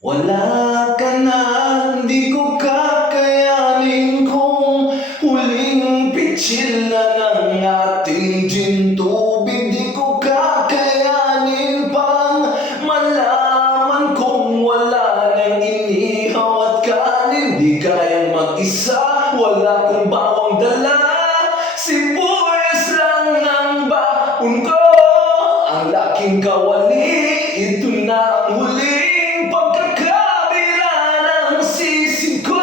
Wala ka na, di ko kakayanin kung huling pitsil na ng ating gin tubig. Di ko kakayanin pang malaman kung wala nang inihaw at kanin. Di kayang mag-isa, wala kong bawang dala, sibuyas lang ang baon ko. Ang laking kawali, ito na ang huling pagkakabila ng sisig ko.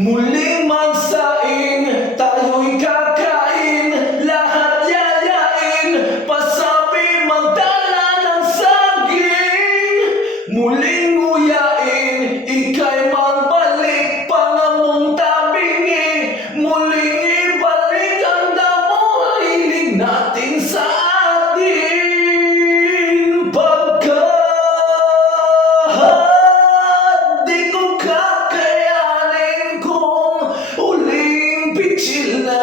Muling magsaing, tayo'y kakain, lahat yayain, pasabi magdala ng saging. Muling nguyain, ika'y magbalik, pangamong tabingi. Muling ibalik ang damo, hilig natin sa atin pagkat di ko kakayanin kung huling pitsil na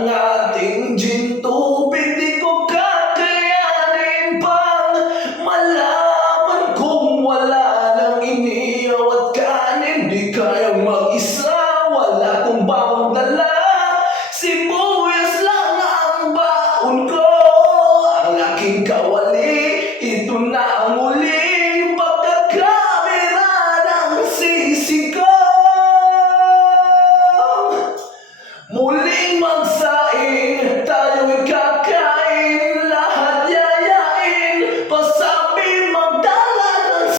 ng ating gin tubig. Di ko kakayanin pang malaman kung wala nang inihaw at kanin. Di kaya